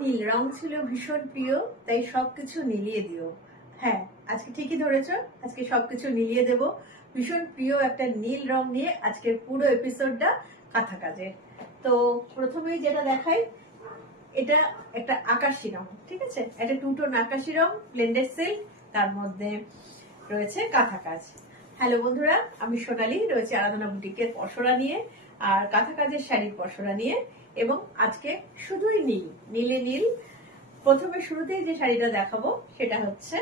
নীল রং ছিল ভীষণ প্রিয়, তাই সবকিছু মিলিয়ে দিও। হ্যাঁ, আজকে ঠিকই ধরেছ। আজকে সবকিছু মিলিয়ে দেব। ভীষণ প্রিয় একটা নীল রং নিয়ে আজকের পুরো এপিসোডটা কাঁথা কাজের। তো প্রথমেই যেটা দেখাই, এটা একটা আকাশি রং, ঠিক আছে? একটা টু টোন আকাশি রং, ব্লেন্ডেড সিল্ক, তার মধ্যে রয়েছে কাঁথা কাজ। হ্যালো বন্ধুরা, আমি সোনালী, রয়েছে আরাধনা বুটিকের পসরা নিয়ে আর কাঁথা কাজের শাড়ির পসরা নিয়ে, এবং আজকে শুধুই নীল, নীলে নীল। প্রথমে শুরুতেই যে শাড়িটা দেখাবো সেটা হচ্ছে,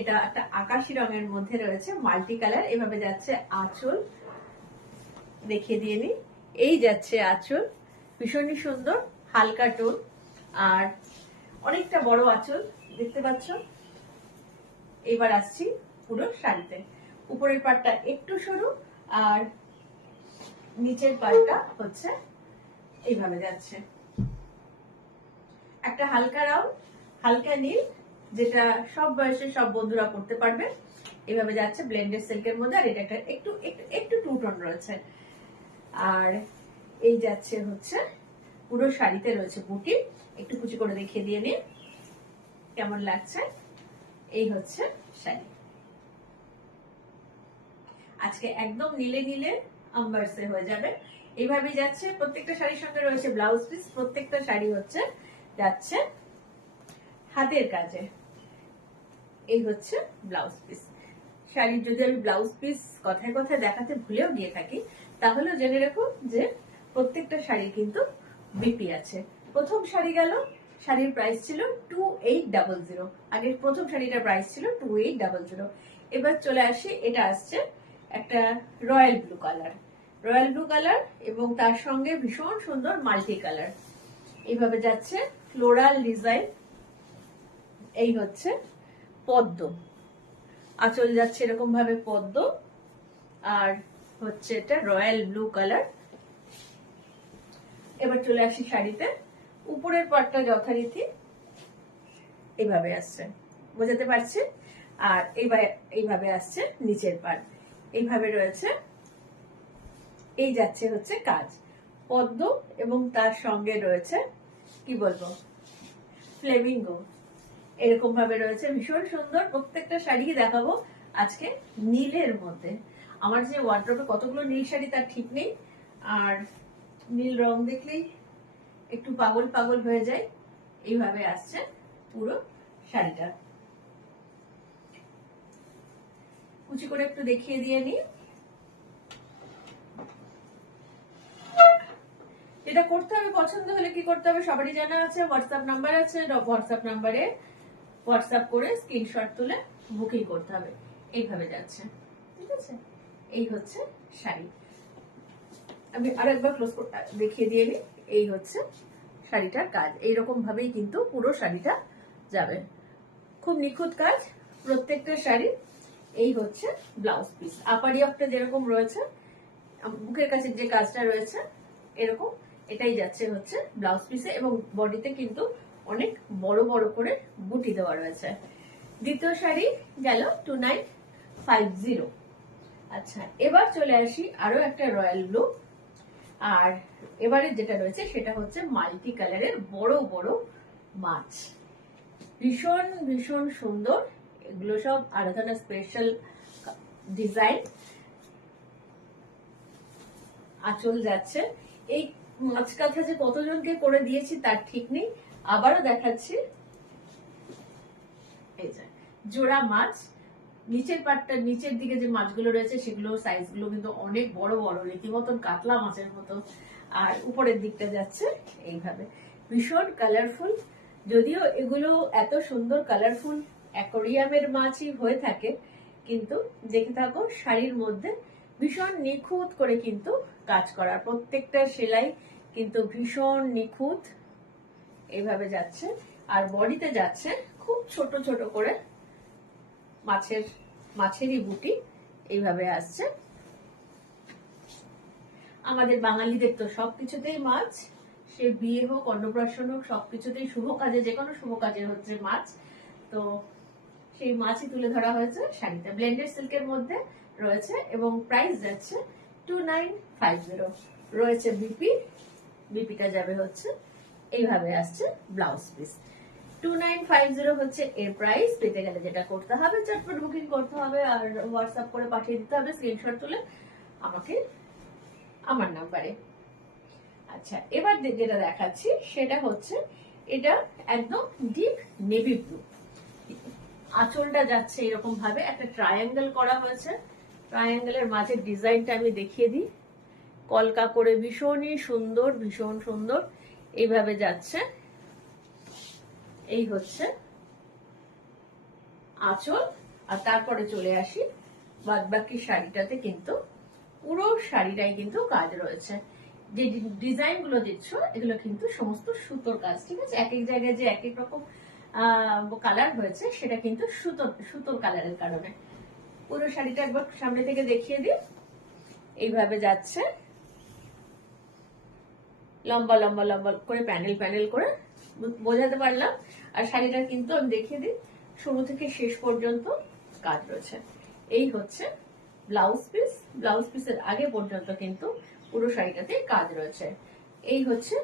এটা একটা আকাশি রঙের মধ্যে রয়েছে মাল্টি কালার। এভাবে যাচ্ছে আঁচল, দেখিয়ে দিয়ে নি। এই যাচ্ছে আঁচল, ভীষণই সুন্দর, হালকা টোন আর অনেকটা বড় আঁচল, দেখতে পাচ্ছ। এবার আসছি পুরো শাড়িতে। উপরের পাটটা একটু সরু আর নিচের পাটটা হচ্ছে এইভাবে যাচ্ছে। একটা হালকা রং, হালকা নীল, যেটা সব বয়সের সব বন্ধুরা পড়তে পারবে। এইভাবে যাচ্ছে ব্লেন্ডেড সিল্কের মধ্যে, আর এটা একটা একটু একটু একটু টু টোন রয়েছে। আর এই যাচ্ছে হচ্ছে পুরো শাড়িতে রয়েছে বুটি। একটু কুচি করে দেখিয়ে দিয়ে নিন কেমন লাগছে। এই হচ্ছে শাড়ি। আজকে একদম নীলে নীলে আম্বারসে হয়ে যাবে। এইভাবে যাচ্ছে। প্রত্যেকটা শাড়ির সঙ্গে রয়েছে ব্লাউজ পিস। প্রত্যেকটা শাড়ি হচ্ছে যাচ্ছে হাতের কাজে। এই হচ্ছে ব্লাউজ পিস। শাড়ির যদি আমি ব্লাউজ পিস কথায় কথায় দেখাতে ভুলেও গিয়ে থাকি, তাহলে জেনে রাখো যে প্রত্যেকটা শাড়ি কিন্তু বিপি আছে। প্রথম শাড়ি গেল, শাড়ির প্রাইস ছিল 2800। আগের প্রথম শাড়িটার প্রাইস ছিল 2800। এবার চলে আসি, এটা আসছে একটা royal blue colour, royal blue colour, এবং তার সঙ্গে ভীষণ সুন্দর মাল্টি কালার। এইভাবে যাচ্ছে ফ্লোরাল ডিজাইন। এই হচ্ছে পদ্ম, আঁচল যাচ্ছে এরকম ভাবে পদ্ম, আর হচ্ছে এটা রয়্যাল ব্লু কালার। এবার চলে আসি শাড়িতে। উপরের পাটটা যথারীতি এইভাবে আসছে, বোঝাতে পারছি। আর এইভাবে আসছে নিচের পাট, এইভাবে রয়েছে। এই যাচ্ছে হচ্ছে কাজ পদ্ম, এবং তার সঙ্গে রয়েছে কি বলবো, ফ্লেমিঙ্গো, এরকম ভাবে রয়েছে। ভীষণ সুন্দর। প্রত্যেকটা শাড়ি দেখাবো আজকে নীলের মধ্যে। আমার যে ওয়ার্ড্রোবে কতগুলো নীল শাড়ি তার ঠিক নেই, আর নীল রং দেখলেই একটু পাগল পাগল হয়ে যায়। এইভাবে আসছে পুরো শাড়িটা। কুচি করে একটু দেখিয়ে দিয়ে নি। এটা করতে হবে, পছন্দ হলে কি করতে হবে সবারই জানা আছে। হোয়াটসঅ্যাপ নাম্বার আছে, হোয়াটসঅ্যাপ নাম্বারে হোয়াটসঅ্যাপ করে স্ক্রিনশট তুলে বুকিং করতে হবে। এইভাবে যাচ্ছে, ঠিক আছে? এই হচ্ছে শাড়ি। আমি আরেকবার ক্লোজ দেখিয়ে দিয়ে নিই। এই হচ্ছে শাড়িটার কাজ। এইরকম ভাবেই কিন্তু পুরো শাড়িটা যাবে। খুব নিখুঁত কাজ প্রত্যেকটা শাড়ি। এই হচ্ছে ব্লাউজ পিস। আপারি অফটা যেরকম রয়েছে, বুকের কাছে যে কাজটা রয়েছে এরকম, এটাই যাচ্ছে হচ্ছে ব্লাউজ পিসে, এবং বডিতে কিন্তু অনেক বড় বড় করে বুটি দেওয়া রয়েছে। দ্বিতীয় শাড়ি গেল 2950। আচ্ছা, এবার চলে আসি আরো একটা রয়্যাল ব্লু। আর এবারে যেটা রয়েছে সেটা হচ্ছে মাল্টি কালারের বড় বড় মাছ। ভীষণ ভীষণ সুন্দর। এগুলো সব আরাধনা স্পেশাল ডিজাইন। আঁচল যাচ্ছে। এই মাছ কাঁথা যে কতজনকে করে দিয়েছি তার ঠিক নেই, আবারও দেখাচ্ছি। এই যে জোড়া মাছ। নিচের পাটটা, নিচের দিকে যে মাছগুলো রয়েছে সেগুলো সাইজগুলো কিন্তু অনেক বড় বড়, রীতিমতন কাতলা মাছের মতো। আর উপরের দিকটা যাচ্ছে এইভাবে, ভীষণ কালারফুল। যদিও এগুলো এত সুন্দর কালারফুল অ্যাকোরিয়ামের মাছই হয়ে থাকে, কিন্তু দেখে থাকো শাড়ির মধ্যে ভীষণ নিখুঁত করে কিন্তু কাজ করা। প্রত্যেকটা সেলাই কিন্তু ভীষণ নিখুঁত। এইভাবে যাচ্ছে, আর বডিতে যাচ্ছে খুব ছোট ছোট করে মাছেরই বুটি। এইভাবে আসছে। আমাদের বাঙালিদের তো সবকিছুতেই মাছ, সে বিয়ে হোক, অন্নপ্রাশন হোক, সবকিছুতেই শুভ কাজে, যে কোনো শুভ কাজে হচ্ছে মাছ। তো সেই মাছই তুলে ধরা হয়েছে শাড়িতে। ব্লেন্ডেড সিল্কের মধ্যে রয়েছে, এবং প্রাইস যাচ্ছে 2950। রয়েছে বিপি, বিপিটা যাবে হচ্ছে এইভাবে আসছে ব্লাউজ পিস। 2950 হচ্ছে এর প্রাইস। পেতে গেলে যেটা করতে হবে, চটপট বুকিং করতে হবে আর হোয়াটসঅ্যাপ করে পাঠিয়ে দিতে হবে স্ক্রিনশট তুলে আমাকে আমার নাম্বারে। আচ্ছা, এবার যেটা দেখাচ্ছি সেটা হচ্ছে এটা একদম ডিপ নেভি ব্লু। আঁচলটা যাচ্ছে এরকম ভাবে, একটা ট্রায়াঙ্গেল করা হয়েছে। ট্রায়াঙ্গেলের মাঝে ডিজাইনটা আমি দেখিয়ে দিই, কলকা করে ভীষণই সুন্দর, ভীষণ সুন্দর এইভাবে যাচ্ছে। এই হচ্ছে আঁচল। আর তারপরে চলে আসি বাদ বাকি শাড়িটাতে, কিন্তু পুরো শাড়িটাই কিন্তু কাজ রয়েছে। যে ডিজাইন গুলো দিচ্ছ এগুলো কিন্তু সমস্ত সুতোর কাজ, ঠিক আছে? এক এক জায়গায় যে এক এক রকম কালার হয়েছে সেটা কিন্তু সুতোর কালারের কারণে। পুরো শাড়িটা একবার সামনে থেকে দেখিয়ে দিই। এইভাবে যাচ্ছে লম্বা লম্বা লম্বা করে, প্যানেল প্যানেল করে, বোঝাতে পারলাম? আর শাড়িটার কিন্তু আমি দেখিয়ে দিই, শুরু থেকে শেষ পর্যন্ত কাজ রয়েছে। এই হচ্ছে ব্লাউজ পিস। ব্লাউজ পিসের আগে পর্যন্ত কিন্তু পুরো শাড়িটাতে কাজ রয়েছে। এই হচ্ছে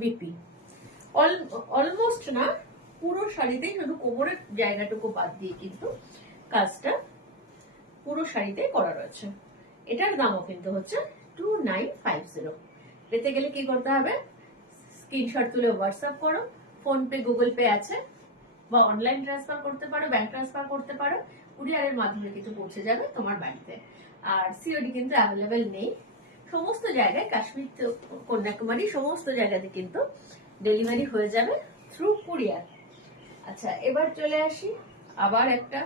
বিপি। অলমোস্ট না, পুরো শাড়িতেই শুধু কোমরের জায়গাটুকু বাদ দিয়ে কিন্তু কাজটা পুরো শাড়িতে করা রয়েছে। এটার দামও কিন্তু হচ্ছে 2950। পেতে গেলে কি করতে হবে? স্ক্রিনশট তুলে হোয়াটসঅ্যাপ করো, ফোন পে গুগল পে আছে, বা অনলাইন ট্রান্সফার করতে পারো, ব্যাংক ট্রান্সফার করতে পারো, কুরিয়ারের মাধ্যমে কিন্তু পৌঁছে যাবে তোমার বাড়িতে। আর সিওডি কিন্তু অ্যাভেলেবেল নেই সমস্ত জায়গায়, কাশ্মীর তো কন্যাকুমারী সমস্ত জায়গাতে কিন্তু ডেলিভারি হয়ে যাবে থ্রু কুরিয়ার। আচ্ছা, এবার চলে আসি আবার একটা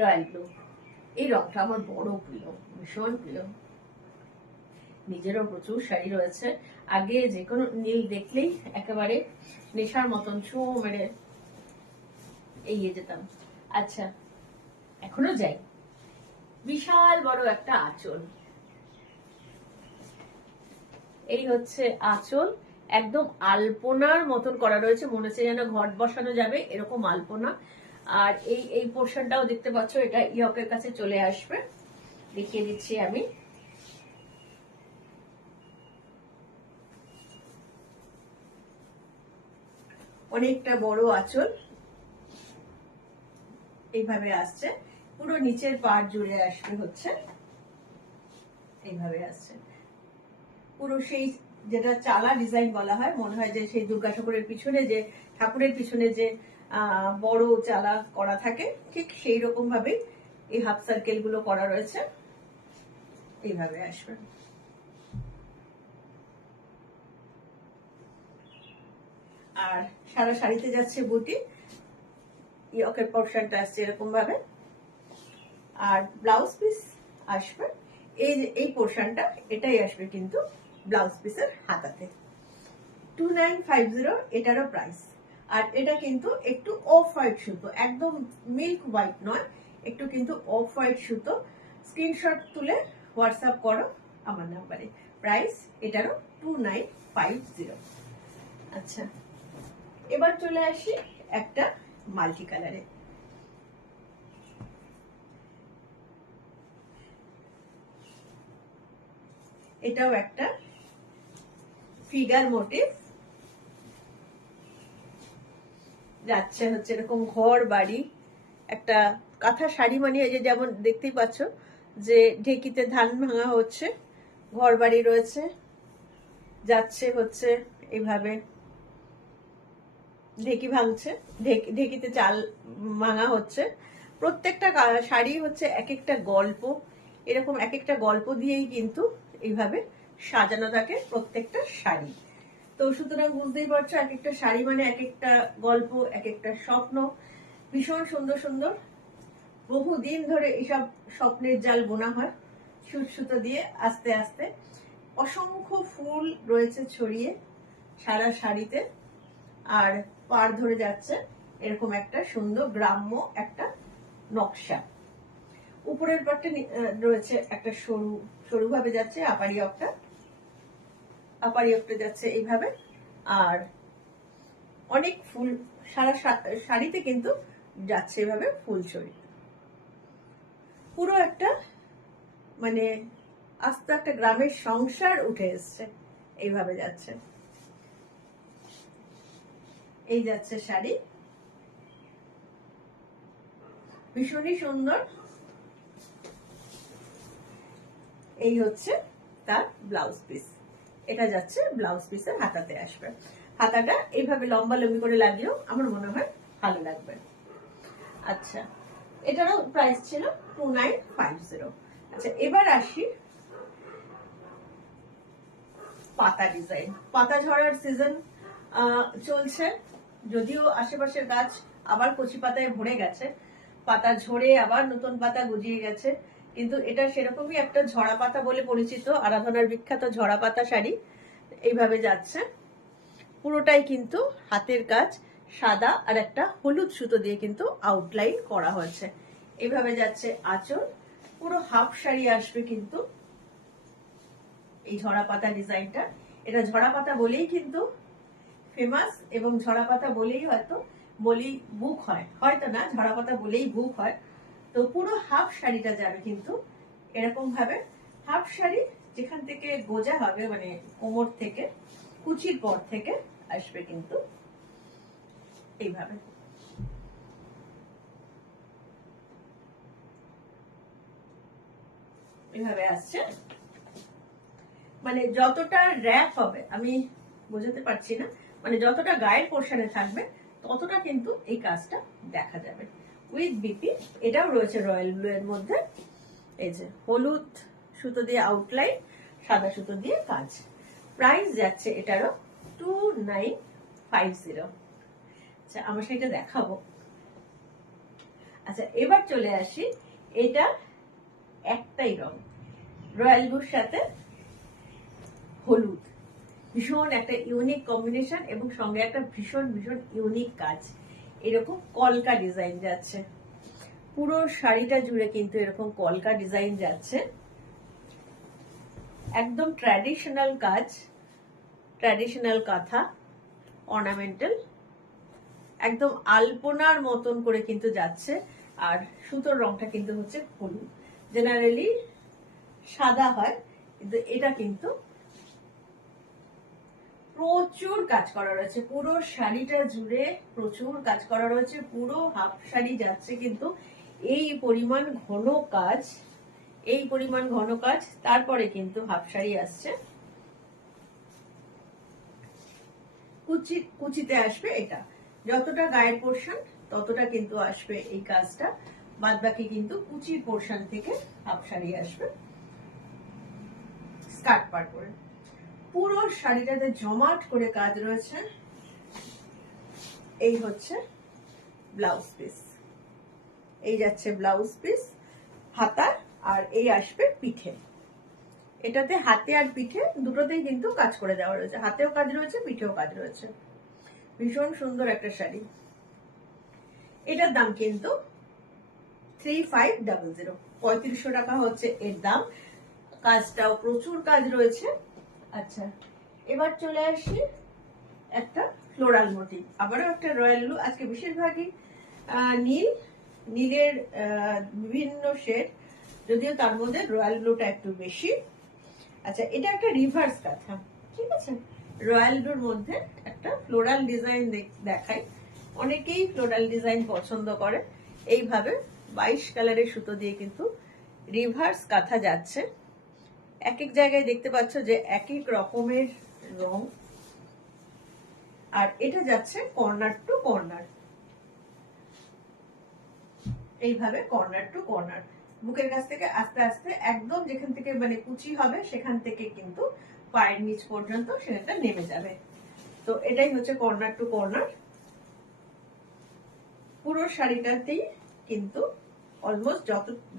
রয়্যাল ব্লু। এই রংটা আমার বড় প্রিয়, ভীষণ প্রিয়। নিজেরও প্রচুর শাড়ি রয়েছে। আগে যে কোনো নীল দেখলেই একেবারে নেশার মতন ছু মেরে এগিয়ে যেতাম। আচ্ছা, এখনো যাই। বিশাল বড় একটা আঁচল। এই হচ্ছে আঁচল, একদম আলপনার মতন করা রয়েছে, মনে হচ্ছে যেন ঘট বসানো যাবে এরকম আলপনা। আর এই এই পোর্শনটাও দেখতে পাচ্ছ, এটা ইয়কের কাছে চলে আসবে, দেখিয়ে দিচ্ছি আমি। অনেকটা বড় আঁচল এইভাবে আসছে, পুরো নিচের পাড় জুড়ে আসবে হচ্ছে এইভাবে আসছে। পুরো সেই যেটা চালা ডিজাইন বলা হয়, মনে হয় যে সেই দুর্গা ঠাকুরের পিছনে যে ঠাকুরের পিছনে যে বড় চালা করা থাকে, ঠিক সেই রকম ভাবেই এই হাফ সার্কেল গুলো করা রয়েছে, এইভাবে আসবে। আর সারা শাড়িতে যাচ্ছে বুটি, ইয়কের পোর্শনটা আসছে এরকম ভাবে। আর ব্লাউজ পিস আসবে এই পোর্শনটা, এটাই আসবে কিন্তু ব্লাউজ পিসের হাতাতে। 2950 এটারও প্রাইস। আর এটা কিন্তু একটু অফ হোয়াইট সুতো, একদম মিল্ক হোয়াইট নয়, একটু কিন্তু অফ হোয়াইট সুতো। স্ক্রিনশট তুলে হোয়াটসঅ্যাপ করো আমার নাম্বারে। প্রাইস এটারও 2950। আচ্ছা, এবার চলে আসি একটা মাল্টি কালারে। এটাও একটা ফিগার মোটিভ যাচ্ছে, হচ্ছে এরকম ঘর বাড়ি একটা কাঁথা শাড়ি, মানে এই যে যেমন দেখতেই পাচ্ছ যে ঢেকিতে ধান ভাঙা হচ্ছে, ঘর বাড়ি রয়েছে, যাচ্ছে হচ্ছে এইভাবে ঢেকি ভাঙছে, ঢেকিতে চাল ভাঙা হচ্ছে। প্রত্যেকটা শাড়ি হচ্ছে এক একটা গল্প, এরকম এক একটা গল্প দিয়েই কিন্তু এইভাবে সাজানো থাকে প্রত্যেকটা শাড়ি। তো সুতরাং বুঝতেই পারছো, এক একটা শাড়ি মানে এক একটা গল্প, এক একটা স্বপ্ন। ভীষণ সুন্দর সুন্দর, বহুদিন ধরে এসব স্বপ্নের জাল বোনা হয় সুচ সুতো দিয়ে আস্তে আস্তে। অসংখ্য ফুল রয়েছে ছড়িয়ে সারা শাড়িতে, আর পাড় ধরে যাচ্ছে এরকম একটা সুন্দর গ্রাম্য একটা নকশা। উপরের পাটটা রয়েছে একটা সরু সরু ভাবে যাচ্ছে, আপার ইয়কটা যাচ্ছে এইভাবে। আর অনেক ফুল সারা শাড়িতে কিন্তু যাচ্ছে এভাবে ফুল ছড়ি। পুরো একটা মানে আস্তে একটা গ্রামের সংসার উঠে এসছে, এইভাবে যাচ্ছে। এই যাচ্ছে শাড়ি, ভীষণই সুন্দর। এই হচ্ছে তার ব্লাউজ পিস, এটা যাচ্ছে ব্লাউজ পিসের হাতাতে আসবে। হাতাটা এইভাবে লম্বা লম্বি করে লাগলেও আমার মনে হয় ভালো লাগবে। আচ্ছা, এটারও প্রাইস ছিল 2950। আচ্ছা, এবার আসি পাতা ডিজাইন। পাতা ঝরার সিজন চলছে, যদিও আশেপাশের গাছ আবার কচি পাতায় ভরে গেছে, পাতা ঝরে আবার নতুন পাতা গজিয়ে গেছে, কিন্তু এটা সেরকমই একটা ঝরা পাতা বলে পরিচিত। আরাধনার বিখ্যাত ঝরা পাতা শাড়ি এইভাবে যাচ্ছে, পুরোটাই কিন্তু হাতের কাজ, সাদা আর একটা হলুদ সুতো দিয়ে কিন্তু আউটলাইন করা হয়েছে। এইভাবে যাচ্ছে আঁচল, পুরো হাফ শাড়ি আসবে কিন্তু এই ঝরা পাতা ডিজাইনটা। এটা ঝরা পাতা বলেই কিন্তু ফেমাস, এবং ঝরা পাতা বলেই হয়তো বুক হয়, হয়তো না, ঝরা পাতা বলেই বুক হয়। তো পুরো হাফ শাড়িটা যাবে কিন্তু এরকম ভাবে। হাফ শাড়ি যেখান থেকে গোজা হবে, মানে কোমর থেকে কুচির পর থেকে আসবে কিন্তু এইভাবে। এইভাবে আসছে, মানে যতটা র‍্যাপ হবে আমি বোঝাতে পারছি না, মানে যতটা গায়ের পোর্শনে থাকবে ততটা কিন্তু এই কাজটা দেখা যাবে। উইথ বিপি, এটাও রয়েছে রয়্যাল ব্লু এর মধ্যে। এই যে হলুদ সুতো দিয়ে আউটলাইন, সাদা সুতো দিয়ে কাজ। প্রাইস যাচ্ছে এটারও 2950। আচ্ছা, আমার সেটা দেখাবো। আচ্ছা, এবার চলে আসি, এটা একটাই রং, রয়্যাল ব্লুর সাথে হলুদ, ভীষণ একটা ইউনিক কম্বিনেশন, এবং সঙ্গে একটা ভীষণ ভীষণ ইউনিক কাজ। এরকম কলকা ডিজাইন যাচ্ছে পুরো শাড়িটা জুড়ে, কিন্তু এরকম কলকা ডিজাইন যাচ্ছে, একদম ট্র্যাডিশনাল কাজ, ট্র্যাডিশনাল কাঁথা, অর্নামেন্টাল, একদম আলপনার মতন করে কিন্তু যাচ্ছে। আর সুতোর রংটা কিন্তু হচ্ছে হলুদ, জেনারেলি সাদা হয়, কিন্তু এটা কিন্তু প্রচুর কাজ করা রয়েছে, পুরো শাড়িটা জুড়ে প্রচুর কাজ করা রয়েছে। পুরো হাফ শাড়ি যাচ্ছে কিন্তু এই পরিমাণ ঘন কাজ, এই পরিমাণ ঘন কাজ। তারপরে কিন্তু হাফ শাড়ি আসছে, কুচিতে আসবে এটা, যতটা গায়ের পোর্শন ততটা কিন্তু আসবে এই কাজটা, বাদ বাকি কিন্তু কুচির পোর্শন থেকে হাফ শাড়ি আসবে স্কার্ট পার করে। পুরো শাড়িটাতে জমাট করে কাজ রয়েছে। এই হচ্ছে ব্লাউজ পিস, এই যাচ্ছে ব্লাউজ পিস, হাতা, আর এই আসবে পিঠে। এটাতে হাতে আর পিঠে দুটোতেই কিন্তু কাজ করে দেওয়া রয়েছে, হাতেও কাজ রয়েছে, পিঠেও কাজ রয়েছে। ভীষণ সুন্দর একটা শাড়ি। এটার দাম কিন্তু 3500, 3500 টাকা হচ্ছে এর দাম। কাজটাও প্রচুর কাজ রয়েছে। আচ্ছা, এবার চলে আসি একটা ফ্লোরাল মোটিভ, আবারও একটা রয়্যাল ব্লু। আজকে বেশিরভাগই নীলের বিভিন্ন শেড, যদিও তার মধ্যে রয়্যাল ব্লুটা একটু বেশি। আচ্ছা, এটা একটা রিভার্স কাঁথা, ঠিক আছে, রয়্যাল ব্লুর মধ্যে একটা ফ্লোরাল ডিজাইন দেখাই। অনেকেই ফ্লোরাল ডিজাইন পছন্দ করে। এইভাবে 22 কালারের সুতো দিয়ে কিন্তু রিভার্স কাঁথা যাচ্ছে। এক এক জায়গায় দেখতে পাচ্ছ যে এক এক রকমের রং, আর এটা যাচ্ছে কর্নার টু কর্নার, এইভাবে কর্নার টু কর্নার, বুকের কাছ থেকে আস্তে আস্তে একদম যেখান থেকে মানে কুচি হবে সেখান থেকে কিন্তু পায়ের নিচ পর্যন্ত সেটা নেমে যাবে। তো এটাই হচ্ছে কর্নার টু কর্নার। পুরো শাড়িটাতেই কিন্তু অলমোস্ট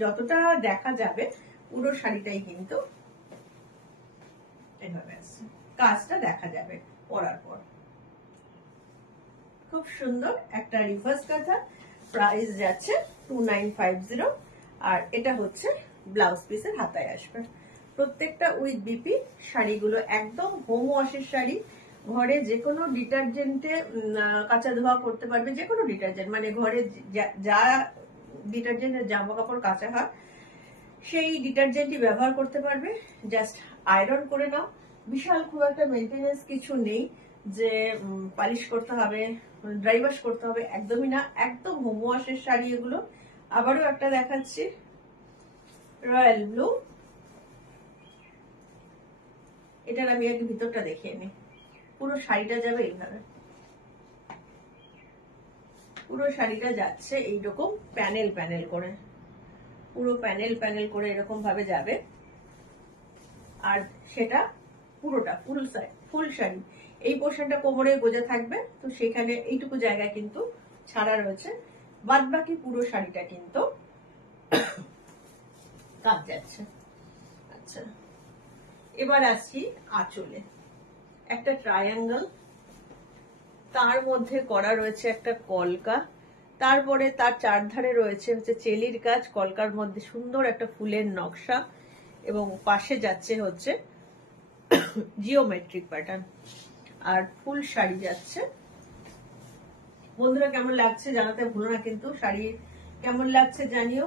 যতটা দেখা যাবে পুরো শাড়িটাই কিন্তু এভাবে আছে, কাজটা দেখা যাবে পরার পর। খুব সুন্দর একটা রিভার্স কাঁথা। প্রাইস যাচ্ছে 2950, আর এটা হচ্ছে ব্লাউজ পিসের হাতায় আসবে। প্রত্যেকটা উইথ বিপি। শাড়িগুলো একদম হোম ওয়াশের শাড়ি, ঘরে যে কোনো ডিটারজেন্টে কাঁচা ধোয়া করতে পারবে, যে কোনো ডিটারজেন্ট, মানে ঘরে যা ডিটারজেন্টের জামা কাপড় কাঁচা হয় সেই ডিটারজেন্টই ব্যবহার করতে পারবে। জাস্ট আয়রন করে নাও, বিশাল খুব একটা মেনটেনেন্স কিছু নেই, যে পালিশ করতে হবে, ড্রাই ওয়াশ করতে হবে, একদমই না, একদম হোম ওয়াশের শাড়ি এগুলো। আবারও একটা দেখাচ্ছি, রয়্যাল ব্লু। এটার আমি আগে ভিতরটা দেখিয়ে নিই। পুরো শাড়িটা যাবে এইভাবে, পুরো শাড়িটা যাচ্ছে এইরকম প্যানেল প্যানেল করে, পুরো প্যানেল প্যানেল করে এরকম ভাবে যাবে। আর সেটা পুরোটা ফুল শাড়ি। এই পোর্শনটা কোমরে গোজা থাকবে, তো সেখানে এইটুকু জায়গা কিন্তু ছাড়া রয়েছে, বাদ বাকি পুরো শাড়িটা কিন্তু কাজ যাচ্ছে। আচ্ছা, এবার আসছি আঁচলে। একটা ট্রায়াঙ্গেল, তার মধ্যে করা রয়েছে একটা কলকা, তারপরে তার চারধারে রয়েছে হচ্ছে চেলির কাজ, কলকার মধ্যে সুন্দর একটা ফুলের নকশা, এবং পাশে যাচ্ছে হচ্ছে জিওমেট্রিক প্যাটার্ন, আর ফুল শাড়ি যাচ্ছে। বন্ধুরা কেমন লাগছে জানাতে ভুলো না কিন্তু, শাড়ি কেমন লাগছে জানিও,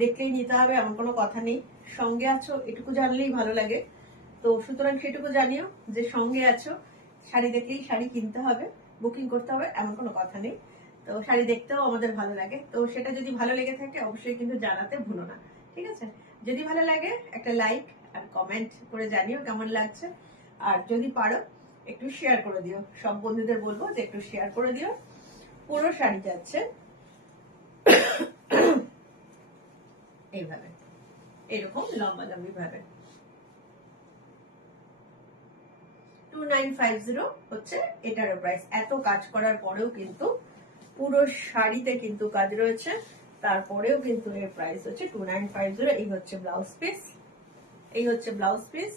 দেখলেই নিতে হবে এমন কোনো কথা নেই। সঙ্গে আছো এটুকু জানলেই ভালো লাগে, তো সুতরাং সেটুকু জানিও যে সঙ্গে আছো, শাড়ি দেখলেই শাড়ি কিনতে হবে, বুকিং করতে হবে এমন কোনো কথা নেই। তো শাড়ি দেখতেও আমাদের ভালো লাগে, তো সেটা যদি ভালো লেগে থাকে অবশ্যই কিন্তু জানাতে ভুলো না, ঠিক আছে? যদি ভালো লাগে একটা লাইক আর কমেন্ট করে জানিও কেমন লাগছে, আর যদি পারো একটু শেয়ার করে দিও, সব বন্ধুদের বলবো যে একটু শেয়ার করে দিও। পুরো শাড়ি যাচ্ছে এইভাবে, এরকম লম্বা লম্বি ভাবে। 2950 হচ্ছে এটারও প্রাইস। এত কাজ করার পরেও কিন্তু পুরো শাড়িতে কিন্তু কাজ রয়েছে, তারপরেও কিন্তু এর প্রাইস হচ্ছে 2950। এই হচ্ছে ব্লাউজ পিস, এই হচ্ছে ব্লাউজ পিস।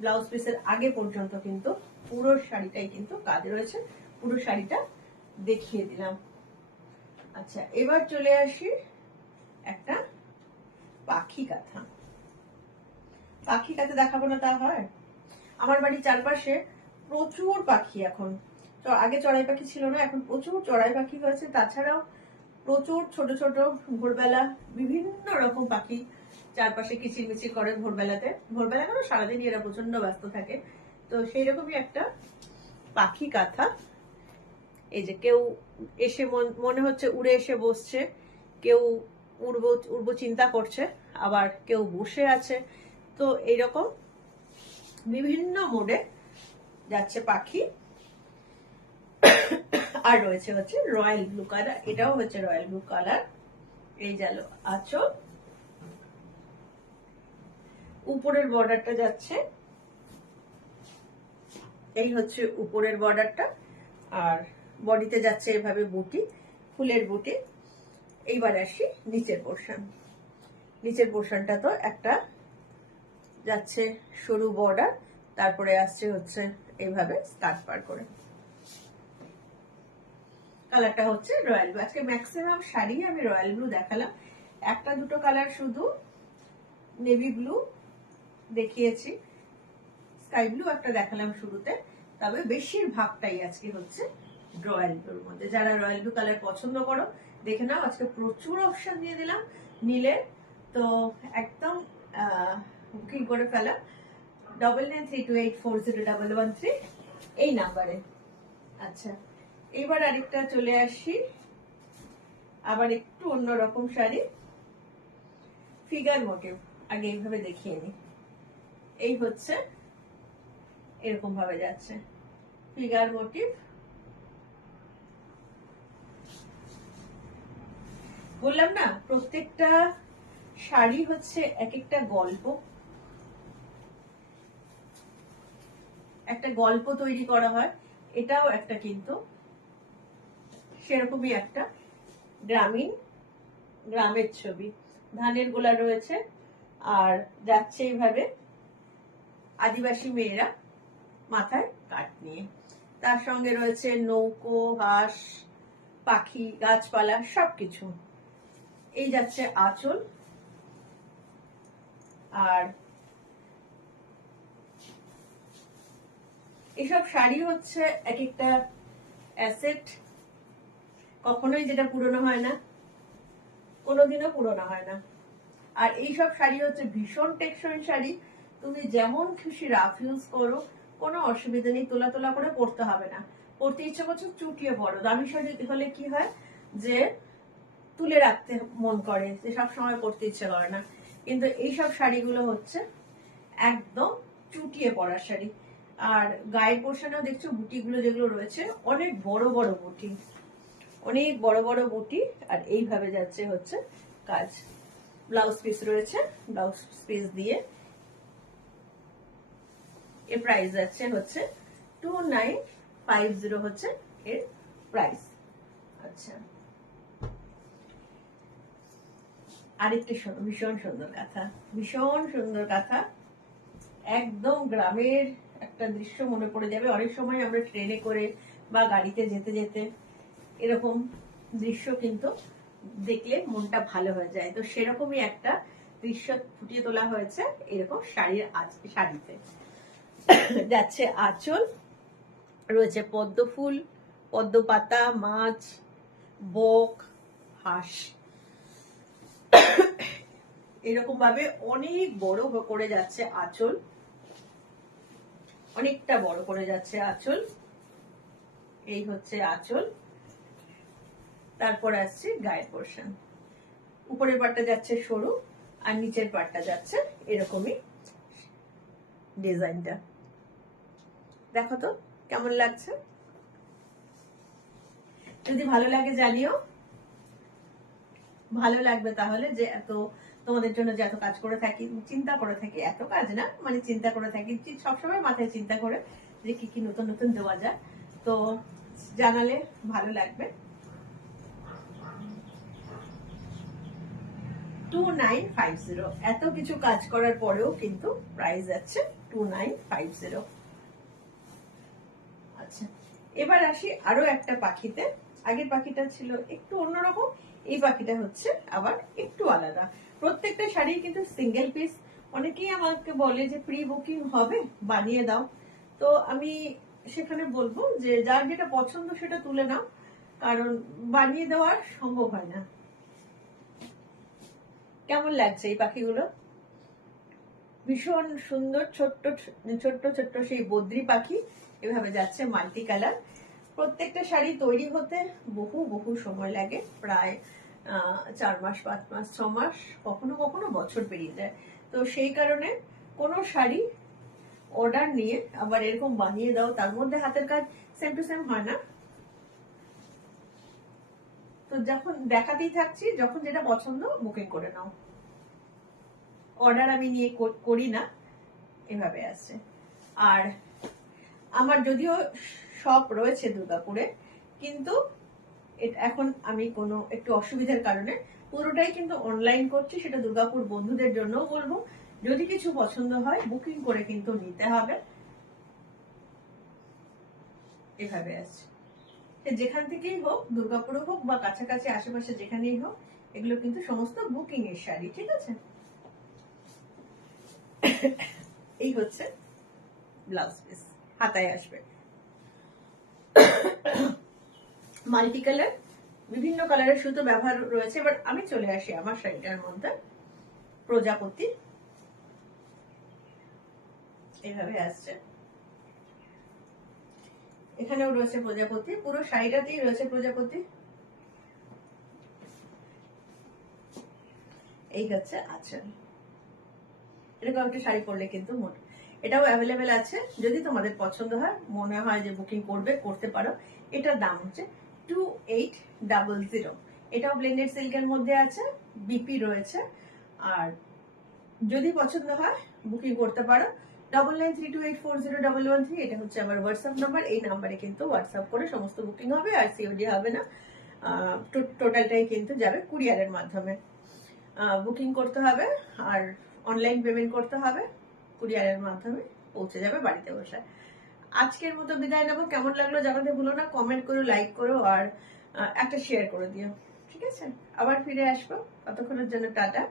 ব্লাউজ পিসের আগে পর্যন্ত কিন্তু পুরো শাড়িটাই কিন্তু কাজ রয়েছে, পুরো শাড়িটা দেখিয়ে দিলাম। আচ্ছা, এবার চলে আসি একটা পাখি কাঁথা। পাখি কাঁথা দেখাবো না তা হয়? আমার বাড়ির চারপাশে প্রচুর পাখি এখন, আগে চড়াই পাখি ছিল না, এখন প্রচুর চড়াই পাখি হয়েছে, তাছাড়াও প্রচুর ছোট ছোট ভোরবেলা বিভিন্ন রকম পাখি চারপাশে কিচিরমিচির করে ভোরবেলাতে। ভোরবেলা কেন, সারাদিন এরা প্রচন্ড ব্যস্ত থাকে। তো সেই রকমই একটা পাখি কাঁথা। এই যে কেউ এসে মনে হচ্ছে উড়ে এসে বসছে, কেউ উড়বো উড়বো চিন্তা করছে, আবার কেউ বসে আছে, তো এইরকম বিভিন্ন মোডে যাচ্ছে পাখি। আর রয়েছে হচ্ছে রয়্যাল ব্লু কালার, এটাও হচ্ছে রয়্যাল ব্লু কালার। এই গেল আঁচল, উপরের বর্ডারটা যাচ্ছে, এই হচ্ছে উপরের বর্ডারটা, আর বডিতে যাচ্ছে এভাবে বুটি, ফুলের বুটি। এইবার আসি নিচের পোর্শন। নিচের পোর্শনটা তো একটা যাচ্ছে সরু বর্ডার, তারপরে আসছে হচ্ছে এইভাবে স্কার্ট পার করে। কালারটা হচ্ছে রয়্যাল ব্লু। আজকে ম্যাক্সিমাম শাড়ি আমি রয়্যাল ব্লু দেখালাম, একটা দুটো কালার শুধু নেভি ব্লু দেখিয়েছি, স্কাই ব্লু একটা দেখালাম শুরুতে, তবে বেশিরভাগটাই আজকে হচ্ছে রয়্যাল ব্লুর মধ্যে। যারা রয়্যাল ব্লু কালার পছন্দ করো দেখে নাও, আজকে প্রচুর অপশন দিয়ে দিলাম নীলের, তো একদম বুকিং করে ফেলা 9932840113 এই নাম্বারে। আচ্ছা, এবার আরেকটা চলে আসি, আবার একটু অন্যরকম শাড়ি, ফিগার মোটিভ। আগে এইভাবে দেখিয়ে নি, এই হচ্ছে এরকম ভাবে যাচ্ছে ফিগার মোটিভ। বললাম না, প্রত্যেকটা শাড়ি হচ্ছে এক একটা গল্প, একটা গল্প তৈরি করা হয়। এটাও একটা কিন্তু সেরকমই একটা গ্রামের ছবি, ধানের গোলা রয়েছে, আর যাচ্ছে এইভাবে আদিবাসী মেয়েরা মাথায় কাঠ নিয়ে, তার সঙ্গে রয়েছে নৌকো, হাঁস, পাখি, গাছপালা সবকিছু। এই যাচ্ছে আঁচল, আর এসব শাড়ি হচ্ছে এক একটা অ্যাসেট, কখনোই যেটা পুরনো হয় না, কোনোদিনও পুরনো হয় না। আর এইসব শাড়ি হচ্ছে ভীষণ টেকসই শাড়ি, তুমি যেমন খুশি রাফ ইউজ করো, কোনো অসুবিধা নেই, তোলা তোলা করে পরতে হবে না। পরতে ইচ্ছে করছে চুটিয়ে পরো। দামি শাড়ি হলে কি হয় যে তুলে রাখতে মন করে, যে সব সময় পরতে ইচ্ছে করে না। কিন্তু এইসব শাড়িগুলো হচ্ছে একদম চুটিয়ে পরার শাড়ি। আর গায়ের পোর্শনেও দেখছো বুটিগুলো যেগুলো রয়েছে অনেক বড় বড় বুটি, অনেক বড় বড় বুটি। আর এইভাবে যাচ্ছে হচ্ছে কাজ। ব্লাউজ পিস রয়েছে, ব্লাউজ পিস দিয়ে এর প্রাইস যাচ্ছে হচ্ছে 2950 হচ্ছে এর প্রাইস। আচ্ছা, আরেকটা ভীষণ সুন্দর কাঁথা, ভীষণ সুন্দর কাঁথা। একদম গ্রামের একটা দৃশ্য মনে পড়ে যাবে। অনেক সময় আমরা ট্রেনে করে বা গাড়িতে যেতে যেতে এরকম দৃশ্য কিন্তু দেখলে মনটা ভালো হয়ে যায়। তো সেরকমই একটা দৃশ্য ফুটিয়ে তোলা হয়েছে এরকম শাড়িতে। যাচ্ছে আঁচল, রয়েছে পদ্ম ফুল, পদ্ম পাতা, মাছ, বক, হাঁস, এরকম ভাবে অনেক বড় করে যাচ্ছে আঁচল, অনেকটা বড় করে যাচ্ছে আঁচল। এই হচ্ছে আঁচল। তারপর আসছে গায়ের পোর্শন। উপরের পাটটা যাচ্ছে সরু আর নিচের পাটটা যাচ্ছে এরকমই ডিজাইনটা। দেখো তো কেমন লাগছে। যদি ভালো লাগে জানিও, ভালো লাগবে তাহলে। যে এত তোমাদের জন্য যে এত কাজ করে থাকি, চিন্তা করে থাকি, এত কাজ না মানে চিন্তা করে থাকি, সবসময় মাথায় চিন্তা করে যে কি কি নতুন নতুন দেওয়া যায়। তো জানালে ভালো লাগবে। 2950, এত কিছু কাজ করার পরেও কিন্তু প্রাইস যাচ্ছে 2950। আচ্ছা, এবার আসি আরো একটা পাখিতে। আগের পাখিটা ছিল একটু অন্যরকম, এই পাখিটা হচ্ছে আবার একটু আলাদা। প্রত্যেকটা শাড়ি কিন্তু সিঙ্গেল পিস। অনেকেই আমাকে বলে যে প্রি বুকিং হবে, বানিয়ে দাও। তো আমি সেখানে বলবো যে যার যেটা পছন্দ সেটা তুলে নাও, কারণ বানিয়ে দেওয়া সম্ভব হয় না। কেমন লাগছে এই পাখিগুলো? ভীষণ সুন্দর, ছোট্ট ছোট্ট ছোট্ট সেই বদ্রি পাখি। এভাবে যাচ্ছে মাল্টি কালার। প্রত্যেকটা শাড়ি তৈরি হতে বহু বহু সময় লাগে, প্রায় 4 মাস, 5 মাস, 6 মাস, কখনো কখনো বছর পেরিয়ে যায়। তো সেই কারণে কোনো শাড়ি অর্ডার নিয়ে আবার এরকম বানিয়ে দাও, তার মধ্যে হাতের কাজ সেম টু সেম হয় না। তো যখন দেখাতেই থাকছি, যখন যেটা পছন্দ বুকিং করে নাও। অর্ডার আমি নিয়ে করি না, এভাবে আসছে। আর আমার যদিও শপ রয়েছে দুর্গাপুরে, কিন্তু এখন আমি কোনো একটু অসুবিধার কারণে পুরোটাই কিন্তু অনলাইন করছি। সেটা দুর্গাপুর বন্ধুদের জন্যও বলবো, যদি কিছু পছন্দ হয় বুকিং করে কিন্তু নিতে হবে। এভাবে আসছে, যেখান থেকেই হোক, দুর্গাপুরে হোক বা কাছাকাছি আশেপাশে যেখানেই হোক, এগুলো কিন্তু সমস্ত বুকিং এর শাড়ি। ঠিক আছে, এই হচ্ছে ব্লাউজ পিস, হাতায় আসবে মাল্টি কালার, বিভিন্ন কালারের সুতো ব্যবহার রয়েছে। এবার আমি চলে আসি আমার শাড়িটার মধ্যে। প্রজাপতি এভাবে আসছে, এখানেও রয়েছে প্রজাপতি, পুরো শাড়িটাতেই রয়েছে প্রজাপতি। এই হচ্ছে আঁচল। এরকম একটা শাড়ি পরলে কিন্তু এটাও অ্যাভেলেবেল আছে। যদি তোমাদের পছন্দ হয়, মনে হয় যে বুকিং করতে পারো। এটার দাম হচ্ছে 2800। এটাও ব্লেন্ডেড সিল্কের মধ্যে আছে, বিপি রয়েছে। আর যদি পছন্দ হয় বুকিং করতে পারো। 9932840113, এটা হচ্ছে আমার হোয়াটসঅ্যাপ নাম্বার। এই নাম্বারে কিন্তু হোয়াটসঅ্যাপ করে সমস্ত বুকিং হবে, আর সিওডি হবে না। টোটালটাই কিন্তু যাবে কুরিয়ারের মাধ্যমে। বুকিং করতে হবে আর অনলাইন পেমেন্ট করতে হবে, কুরিয়ারের মাধ্যমে পৌঁছে যাবে বাড়িতে বসে। আজকের মতো বিদায় নেবো। কেমন লাগলো জানাতে ভুলো না, কমেন্ট করো, লাইক করো, আর একটা শেয়ার করে দিও। ঠিক আছে, আবার ফিরে আসবো, ততক্ষণের জন্য টাটা।